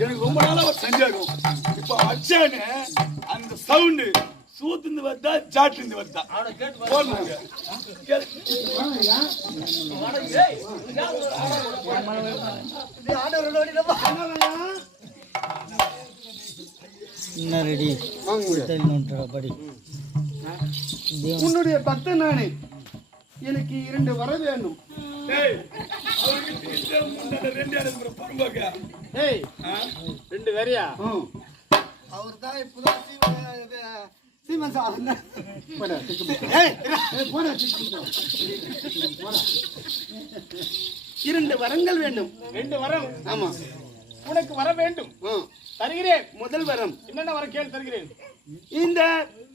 எனக்கு ரொம்ப நாளா ஒரு சந்தேகம். இப்ப அச்சானு அந்த சவுண்டு சூத்துந்து வருதா ஜாட்லிருந்து வருதா போனாங்க. உன்னுடைய பக்தன் நானே, எனக்கு 2 வர வேண்டும். ரெண்டு வேறையா? அவர் தான் இப்பதான் சீமன் சார் 2 வரங்கள் வேண்டும். 2 வரம்? ஆமா. உனக்கு வர வேண்டும், தருகிறேன். முதல் வரம் என்னென்ன வர கேள், தருகிறேன். இந்த